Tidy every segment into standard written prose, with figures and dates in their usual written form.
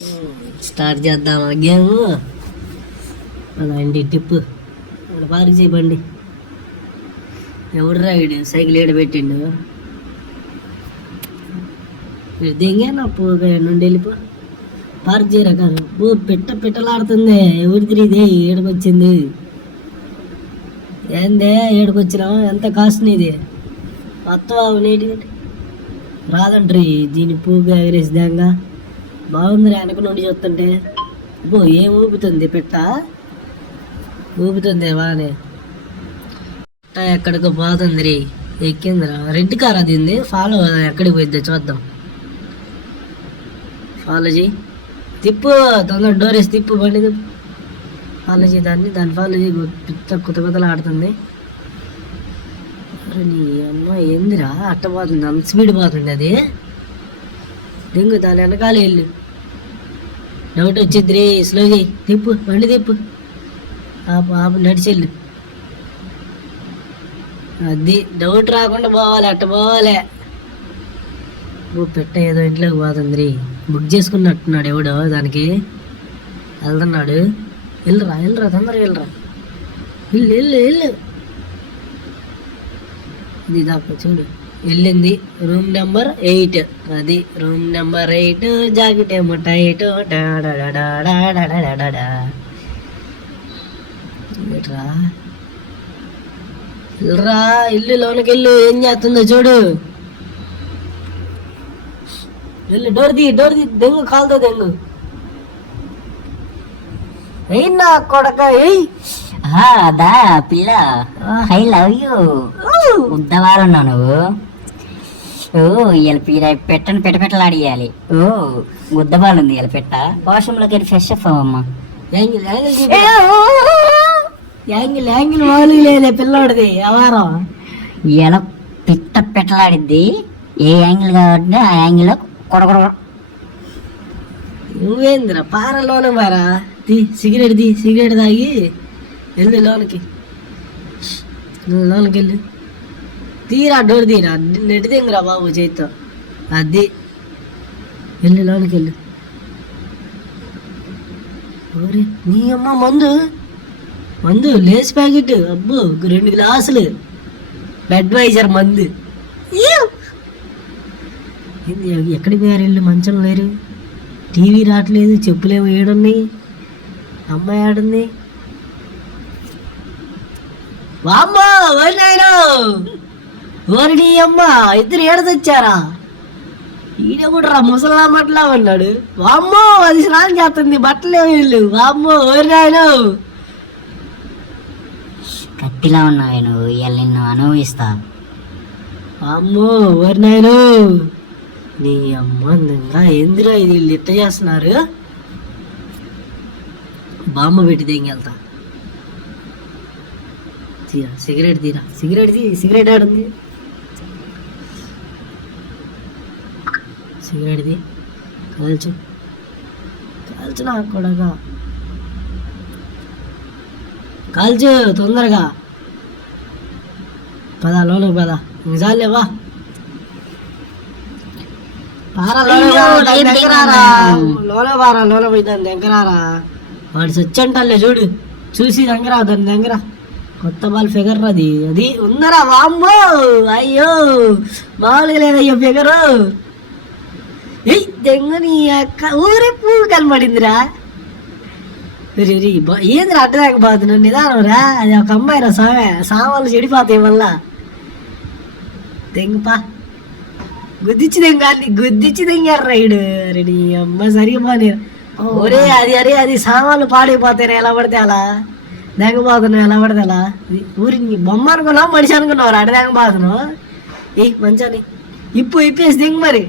Start చేద్దాం game. అదండి tip. ఇక్కడ పార్క్ చేయబండి. ఎవడు రాయుడు సైకిల్ ఏడ పెట్టిండు. దింగే నా పోగా నుండి వెళ్ళిపో. పార్క్ చేయరా కాదు. పిట్టలాడుతుంది. ఎవరికి ఇదే ఏడుకొచ్చింది. ఏందే ఏడుకొచ్చినావు? ఎంత కాస్ట్ నీది? మొత్తం నీటి రాదంట్రీ. దీని పువ్వుగా ఎగరేసిదాంగా బాగుంది. వెనక నుండి చూస్తుంటే అబ్బో ఏం ఊపుతుంది పెట్ట. ఊపుతుంది బాగానే. ఎక్కడికో పోతుంది రీ. ఎక్కిందిరా. రెడ్ కార్ అది ఉంది. ఫాలో ఎక్కడికి పోయిద్దో చూద్దాం. ఫాలో చేయి. తిప్పు తొందర డోర్ వేసి తిప్పు. బండి తిప్పు. ఫాలో చేయి దాన్ని ఫాలో చేయి. కొత్తలు ఆడుతుంది. నీ అమ్మ ఏందిరా అట్ట పోతుంది? అంత స్పీడ్ పోతుంది అది. దింగు దాని వెనకాల వెళ్ళు. డౌట్ వచ్చింది రే. స్లో చేయి. తిప్పు బండి తిప్పు. ఆపు నడిచెళ్ళు. అది డౌట్ రాకుండా పోవాలి. అట్ట పోవాలి. పెట్ట ఏదో ఇంట్లోకి పోతుంది రీ. బుక్ చేసుకున్నట్టున్నాడు ఎవడో. దానికి వెళ్తున్నాడు. వెళ్ళరా తొందరగా వెళ్ళరా. వెళ్ళు. ఇది దాకా చూడు. వెళ్ళింది. Room number 8. అది రూమ్ నెంబర్ 8. జాకెట్ ఏమో టైట్. రా వెళ్ళరా. ఇల్లు లోనకి వెళ్ళు. ఏం చేస్తుందో చూడు. వెళ్ళు. డోర్ ది దెంగు. కాలుతో దెంగు. అయినా కొడక. అదా పిల్ల. I love you. ఉద్దవారున్నావు నువ్వు. ఇలా పెట్టలాడియాలి. గుద్దబాలు ఉంది ఇలా పెట్ట. వాష్రూమ్లోకి వెళ్ళి ఫ్రెష్ అప్ అమ్మా. యాంగిల్ వాళ్ళు లేదే పిల్లోడిది అవారం. ఇలా పెట్టలాడిద్ది. ఏ యాంగిల్ కాబట్టి ఆ యాంగిల్లో కొడకొడ. నువ్వేందిరా పారలోనే మారా. సిగరెట్ తాగి వెళ్ళు లోనికి వెళ్ళు. తీరా డోర్ తీరా. నెట్టి దింగురా బాబు చేతితో. అది వెళ్ళు లోనికి వెళ్ళు. నీ అమ్మ మందు లేస్ ప్యాకెట్. అబ్బో 2 గ్లాసులు బెడ్వైజర్ మందు. ఎక్కడికి పోయారు? వెళ్ళు. మంచం లేరు. టీవీ రావట్లేదు. చెప్పులేమో ఏడున్నాయి. అమ్మాయి ఆడుంది. వామ్మో ఓరినాయనో. ఓరిని అమ్మ ఇద్దరు ఏడదొచ్చారా? ఈడ కూడా రా ముసలా మట్లా ఉన్నాడు. వామ్మో అది స్నానం చేస్తుంది. బట్టలే వీళ్ళు. వామ్మో ఓరినాయనో. కత్తిలా ఉన్నావు నువ్వు. ఇవాళ నిన్ను అనుభవిస్తా. వామ్మో ఓరినాయనో. నీ అమ్మ అందంగా ఏందిరా ఇది? వీళ్ళు ఇట్ట చేస్తున్నారు. బామ్మ పెట్టి దెంగెళ్తా. సిగరెట్ తీరా. సిగరెట్ ఆడుంది. సిగరెట్ది కాల్చు నా కొడగా. కాల్చు తొందరగా. లోనకి పద. నిజాలేవా పారా. లోన పోయి దాని దగ్గరారా. వాడు సచ్చంటాలే చూడు. చూసి దగ్గర దాని దగ్గర కొత్త బాల్ ఫిగర్ అది ఉందరా. వామ్మో అయ్యో మామూలుగా లేదయ్యో ఫిగరు. దెంగని అక్క ఊరే పువ్వు కనబడిందిరా. ఏందిరా అడ్డదాకపోతున్నావు? నిదానం రా. అది ఒక అమ్మాయి రా. సామాన్లు చెడిపోతాయి వల్ల. దెంగపా. గుద్దిచ్చి దెంగారు రైడు. రెడీ అమ్మ సరిగిపోని. ఒరే అది సామాన్లు పాడైపోతాయి. ఎలా పడితే అలా దెంగపోతున్నావు. ఎలా పడితే అలా. ఊరి బొమ్మ అనుకున్నావు మనిషి అనుకున్నావు. అడ దెంగపోతున్నావు. మంచాని ఇప్పేసి దెంగ మరి.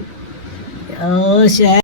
ఓ